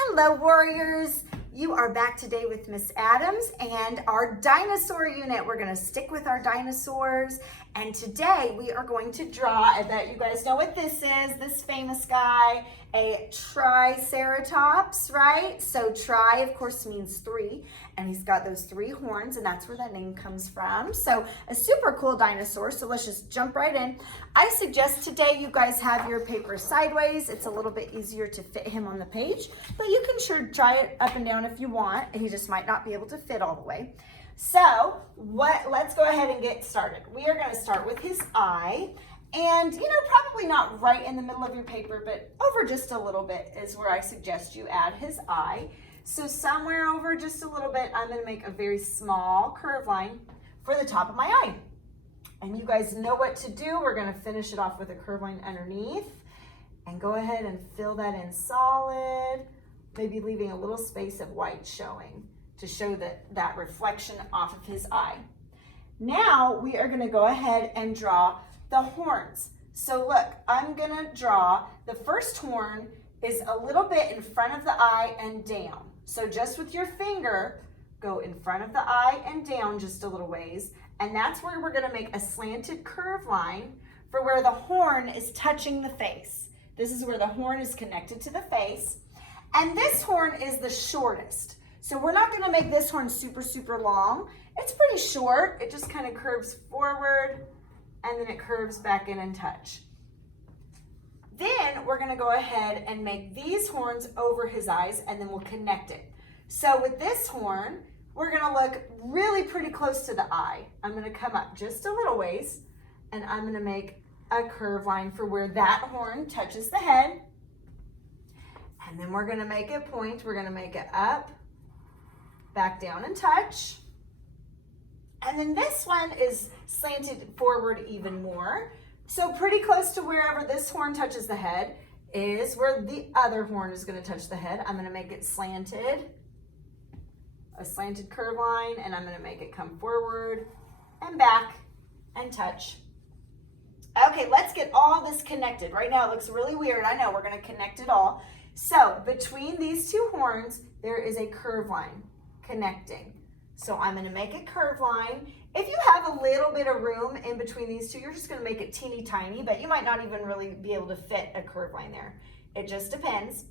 Hello, warriors. You are back today with Miss Adams and our dinosaur unit. We're going to stick with our dinosaurs. And today we are going to draw, I bet you guys know what this is, this famous guy, a Triceratops, right? So tri, of course, means three, and he's got those three horns, and that's where that name comes from. So a super cool dinosaur, so let's just jump right in. I suggest today you guys have your paper sideways. It's a little bit easier to fit him on the page, but you can sure try it up and down if you want. He just might not be able to fit all the way. So let's go ahead and get started. We are going to start with his eye. And, probably not right in the middle of your paper, but over just a little bit is where I suggest you add his eye. So somewhere over just a little bit, I'm going to make a very small curve line for the top of my eye. And you guys know what to do. We're going to finish it off with a curve line underneath. And go ahead and fill that in solid, maybe leaving a little space of white showing to show that reflection off of his eye. Now we are going to go ahead and draw the horns. So look, I'm going to draw the first horn is a little bit in front of the eye and down. So just with your finger, go in front of the eye and down just a little ways. And that's where we're going to make a slanted curve line for where the horn is touching the face. This is where the horn is connected to the face. And this horn is the shortest. So we're not going to make this horn super, super long. It's pretty short. It just kind of curves forward and then it curves back in and touch. Then we're going to go ahead and make these horns over his eyes and then we'll connect it. So with this horn, we're going to look really pretty close to the eye. I'm going to come up just a little ways and I'm going to make a curve line for where that horn touches the head. And then we're going to make it point. We're going to make it up, back down and touch. And then this one is slanted forward even more. So pretty close to wherever this horn touches the head is where the other horn is going to touch the head. I'm going to make it slanted, a slanted curve line, and I'm going to make it come forward and back and touch. Okay, let's get all this connected. Right now it looks really weird. I know, we're going to connect it all. So between these two horns, there is a curve line connecting. So I'm going to make a curve line. If you have a little bit of room in between these two, you're just going to make it teeny tiny, but you might not even really be able to fit a curve line there. It just depends.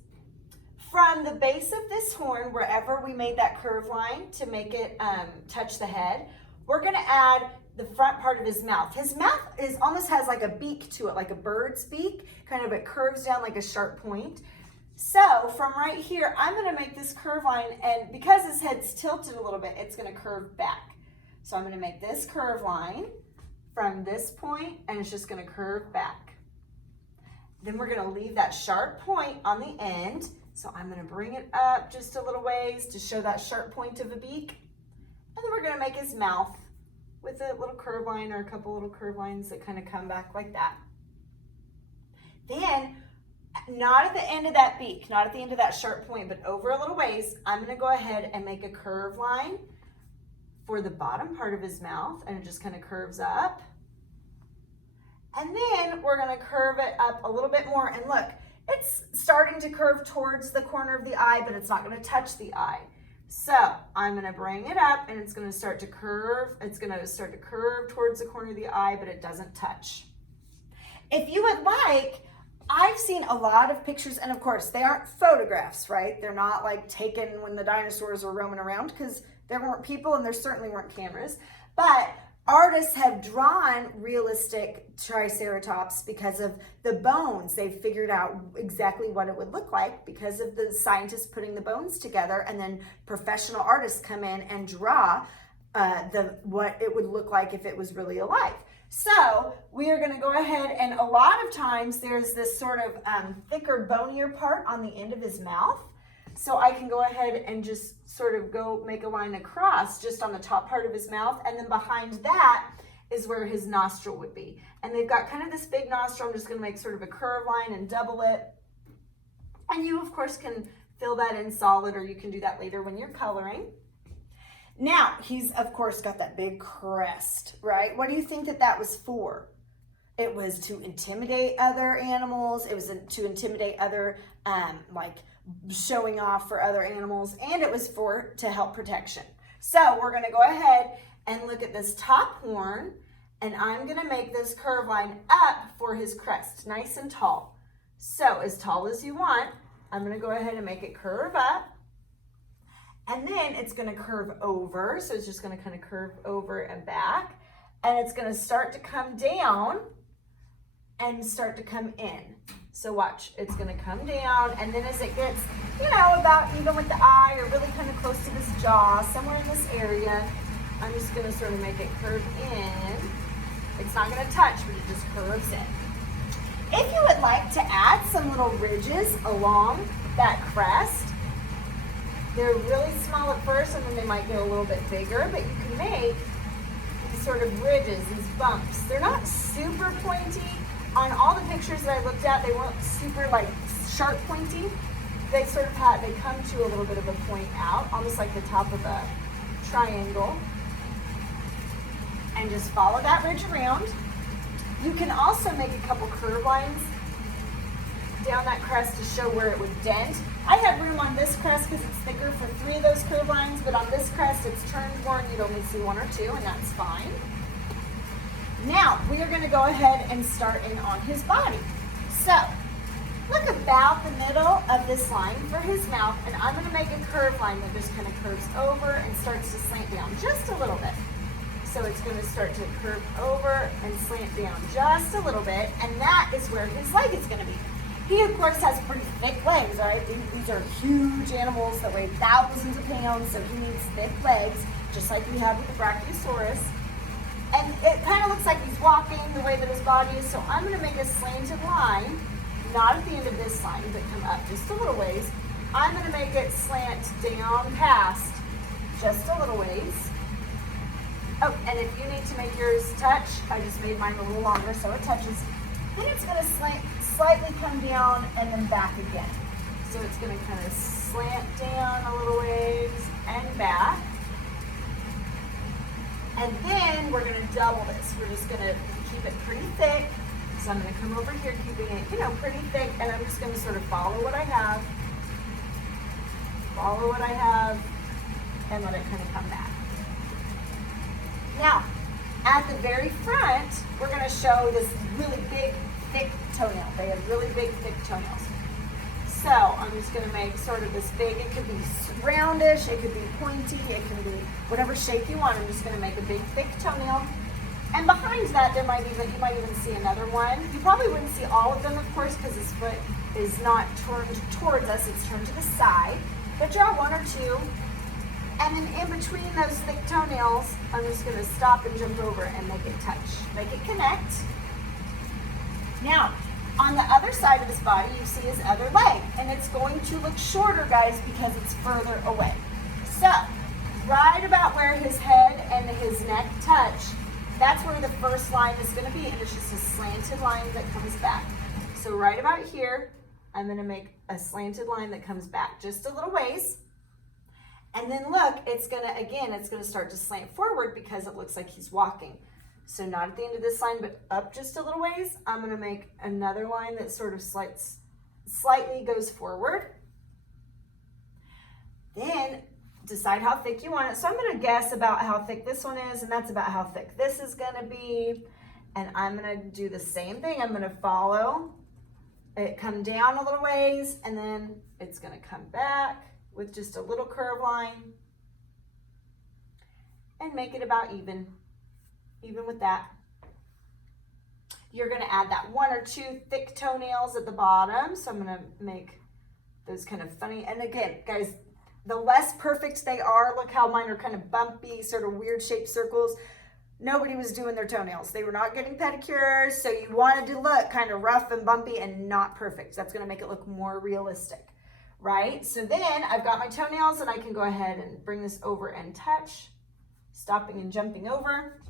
From the base of this horn, wherever we made that curve line to make it touch the head, we're going to add the front part of his mouth. His mouth almost has like a beak to it, like a bird's beak, kind of it curves down like a sharp point. So from right here, I'm going to make this curve line, and because his head's tilted a little bit, it's going to curve back. So I'm going to make this curve line from this point, and it's just going to curve back. Then we're going to leave that sharp point on the end. So I'm going to bring it up just a little ways to show that sharp point of a beak. And then we're going to make his mouth with a little curve line or a couple little curve lines that kind of come back like that. Then, not at the end of that beak, not at the end of that sharp point, but over a little ways, I'm going to go ahead and make a curve line for the bottom part of his mouth, and it just kind of curves up. And then we're going to curve it up a little bit more, and look, it's starting to curve towards the corner of the eye, but it's not going to touch the eye. So I'm going to bring it up, and it's going to start to curve. It's going to start to curve towards the corner of the eye, but it doesn't touch. If you would like, I've seen a lot of pictures, and of course, they aren't photographs, right? They're not like taken when the dinosaurs were roaming around, because there weren't people and there certainly weren't cameras. But artists have drawn realistic Triceratops because of the bones. They've figured out exactly what it would look like because of the scientists putting the bones together, and then professional artists come in and draw what it would look like if it was really alive. So we are going to go ahead, and a lot of times there's this sort of thicker, bonier part on the end of his mouth. So I can go ahead and just sort of go make a line across just on the top part of his mouth, and then behind that is where his nostril would be. And they've got kind of this big nostril. I'm just going to make sort of a curve line and double it. And you, of course, can fill that in solid, or you can do that later when you're coloring. Now, he's, of course, got that big crest, right? What do you think that was for? It was to intimidate other animals. It was to intimidate other, like showing off for other animals. And it was to help protection. So we're gonna go ahead and look at this top horn, and I'm gonna make this curve line up for his crest, nice and tall. So as tall as you want, I'm gonna go ahead and make it curve up. And then it's gonna curve over. So it's just gonna kind of curve over and back. And it's gonna start to come down and start to come in. So watch, it's gonna come down, and then as it gets, about even with the eye or really kind of close to this jaw, somewhere in this area, I'm just gonna sort of make it curve in. It's not gonna touch, but it just curves in. If you would like to add some little ridges along that crest, they're really small at first and then they might get a little bit bigger, but you can make these sort of ridges, these bumps. They're not super pointy. On all the pictures that I looked at, they weren't super like sharp pointy. They sort of they come to a little bit of a point out, almost like the top of a triangle. And just follow that ridge around. You can also make a couple curve lines down that crest to show where it would dent. I had room on this crest because it's thicker for 3 of those curve lines, but on this crest it's turned more and you'd only see 1 or 2, and that's fine. Now, we are going to go ahead and start in on his body. So, look about the middle of this line for his mouth, and I'm going to make a curve line that just kind of curves over and starts to slant down just a little bit. So it's going to start to curve over and slant down just a little bit, and that is where his leg is going to be. He, of course, has pretty thick legs, right? These are huge animals that weigh thousands of pounds, so he needs thick legs, just like we have with the Brachiosaurus. And it kind of looks like he's walking the way that his body is, so I'm going to make a slanted line, not at the end of this line, but come up just a little ways. I'm going to make it slant down past just a little ways. Oh, and if you need to make yours touch, I just made mine a little longer so it touches. Then it's going to slightly come down and then back again. So it's going to kind of slant down a little ways and back. And then we're going to double this. We're just going to keep it pretty thick. So I'm going to come over here keeping it, pretty thick, and I'm just going to sort of follow what I have, and let it kind of come back. Now, at the very front, we're going to show this really big, thick toenail. They have really big, thick toenails. So I'm just going to make sort of this big, it could be roundish, it could be pointy, it can be whatever shape you want. I'm just going to make a big, thick toenail. And behind that, you might even see another one. You probably wouldn't see all of them, of course, because his foot is not turned towards us, it's turned to the side. But draw 1 or 2. And then in between those thick toenails, I'm just going to stop and jump over and make it touch. Make it connect. Now, on the other side of his body, you see his other leg. And it's going to look shorter, guys, because it's further away. So, right about where his head and his neck touch, that's where the first line is going to be. And it's just a slanted line that comes back. So right about here, I'm going to make a slanted line that comes back just a little ways. And then look, it's going to start to slant forward because it looks like he's walking. So not at the end of this line, but up just a little ways. I'm going to make another line that sort of slightly goes forward. Then decide how thick you want it. So I'm going to guess about how thick this one is, and that's about how thick this is going to be. And I'm going to do the same thing. I'm going to follow it, come down a little ways, and then it's going to come back with just a little curve line and make it about even with that. You're going to add that 1 or 2 thick toenails at the bottom. So I'm going to make those kind of funny. And again, guys, the less perfect they are, look how mine are kind of bumpy, sort of weird shaped circles. Nobody was doing their toenails. They were not getting pedicures. So you wanted to look kind of rough and bumpy and not perfect. That's going to make it look more realistic, right? So then I've got my toenails and I can go ahead and bring this over and touch, stopping and jumping over.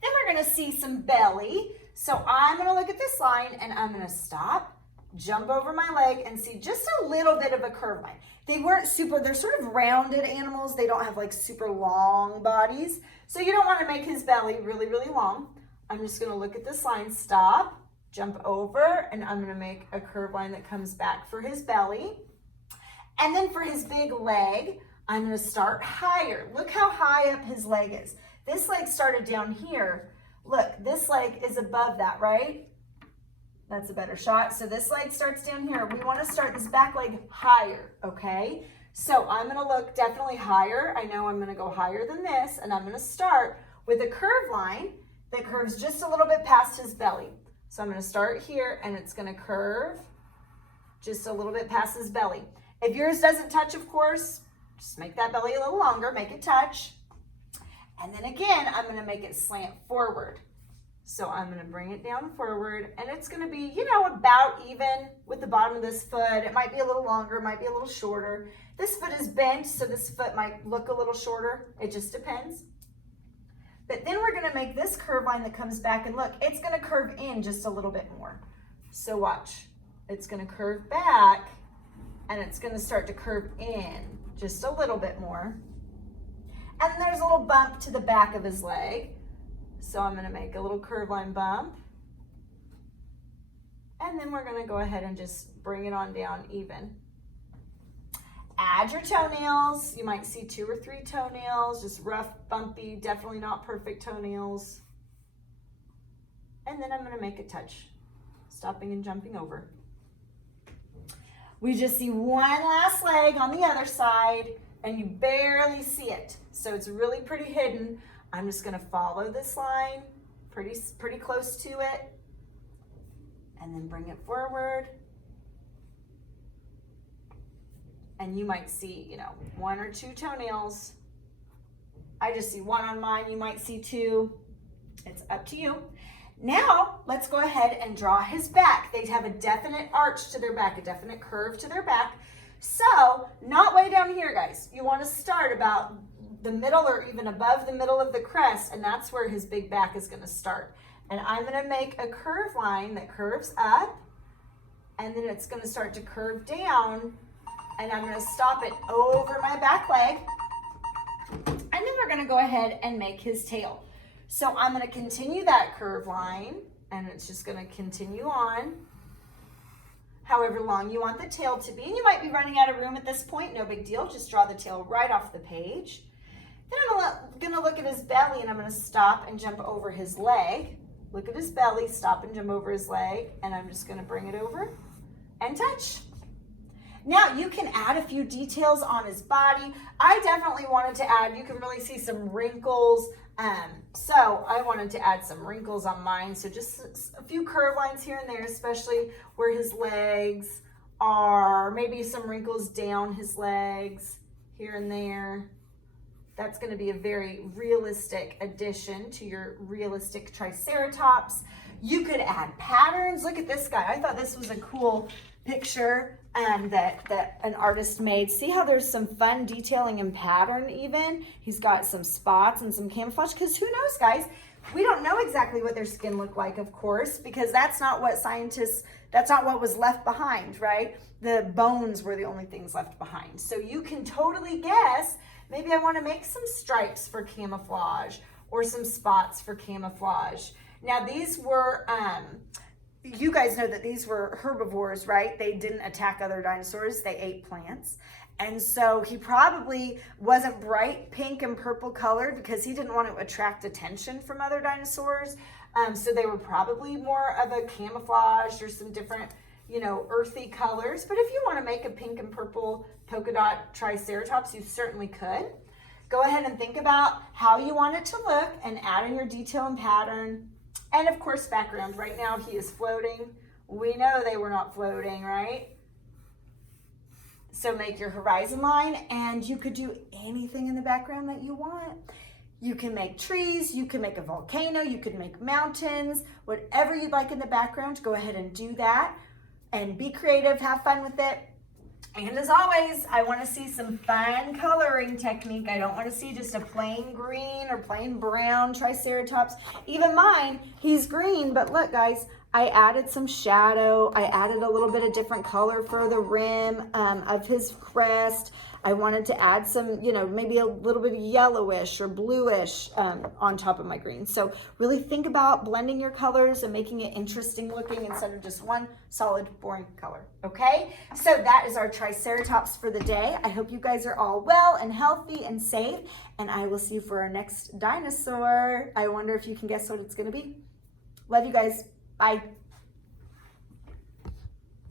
Then we're going to see some belly. So I'm going to look at this line and I'm going to stop, jump over my leg and see just a little bit of a curve line. They're sort of rounded animals. They don't have like super long bodies. So you don't want to make his belly really, really long. I'm just gonna look at this line, stop, jump over, and I'm gonna make a curved line that comes back for his belly. And then for his big leg, I'm gonna start higher. Look how high up his leg is. This leg started down here. Look, this leg is above that, right? That's a better shot. So this leg starts down here. We wanna start this back leg higher, okay? So I'm gonna look definitely higher. I know I'm gonna go higher than this, and I'm gonna start with a curved line that curves just a little bit past his belly. So I'm gonna start here, and it's gonna curve just a little bit past his belly. If yours doesn't touch, of course, just make that belly a little longer, make it touch. And then again, I'm gonna make it slant forward. So I'm gonna bring it down forward, and it's gonna be, you know, about even with the bottom of this foot. It might be a little longer, it might be a little shorter. This foot is bent, so this foot might look a little shorter. It just depends. But then we're gonna make this curve line that comes back, and look, it's gonna curve in just a little bit more. So watch, it's gonna curve back, and it's gonna start to curve in just a little bit more. And there's a little bump to the back of his leg. So I'm gonna make a little curve line bump. And then we're gonna go ahead and just bring it on down even. Add your toenails. You might see 2 or 3 toenails, just rough, bumpy, definitely not perfect toenails. And then I'm gonna make a touch, stopping and jumping over. We just see one last leg on the other side, and you barely see it. So it's really pretty hidden. I'm just gonna follow this line, pretty close to it, and then bring it forward. And you might see, you know, 1 or 2 toenails. I just see 1 on mine, you might see 2. It's up to you. Now, let's go ahead and draw his back. They have a definite arch to their back, a definite curve to their back. So, not way down here, guys. You want to start about the middle or even above the middle of the crest, and that's where his big back is going to start. And I'm going to make a curve line that curves up, and then it's going to start to curve down, and I'm going to stop it over my back leg. And then we're going to go ahead and make his tail. So I'm going to continue that curve line, and it's just going to continue on however long you want the tail to be. And you might be running out of room at this point, no big deal. Just draw the tail right off the page. Then I'm going to look at his belly, and I'm going to stop and jump over his leg. Look at his belly, stop and jump over his leg, and I'm just going to bring it over and touch. Now you can add a few details on his body. I definitely wanted to add, you can really see some wrinkles. So I wanted to add some wrinkles on mine. So just a few curve lines here and there, especially where his legs are, maybe some wrinkles down his legs here and there. That's going to be a very realistic addition to your realistic Triceratops. You could add patterns. Look at this guy. I thought this was a cool picture that an artist made. See how there's some fun detailing and pattern even? He's got some spots and some camouflage, because who knows, guys? We don't know exactly what their skin looked like, of course, because that's not what was left behind, right? The bones were the only things left behind. So you can totally guess, maybe I want to make some stripes for camouflage or some spots for camouflage. Now these were, you guys know that these were herbivores, right? They didn't attack other dinosaurs, they ate plants. And so he probably wasn't bright pink and purple colored because he didn't want to attract attention from other dinosaurs. So they were probably more of a camouflage or some different, you know, earthy colors. But if you want to make a pink and purple polka dot Triceratops, you certainly could. Go ahead and think about how you want it to look and add in your detail and pattern. And of course, background. Right now he is floating. We know they were not floating, right? So make your horizon line, and you could do anything in the background that you want. You can make trees, you can make a volcano, you could make mountains, whatever you'd like in the background, go ahead and do that. And be creative, have fun with it. And as always, I want to see some fun coloring technique. I don't want to see just a plain green or plain brown Triceratops. Even mine, he's green, but look guys, I added some shadow. I added a little bit of different color for the rim of his crest. I wanted to add some, you know, maybe a little bit of yellowish or bluish on top of my green. So really think about blending your colors and making it interesting looking instead of just one solid, boring color, okay? So that is our Triceratops for the day. I hope you guys are all well and healthy and safe, and I will see you for our next dinosaur. I wonder if you can guess what it's gonna be. Love you guys. Bye.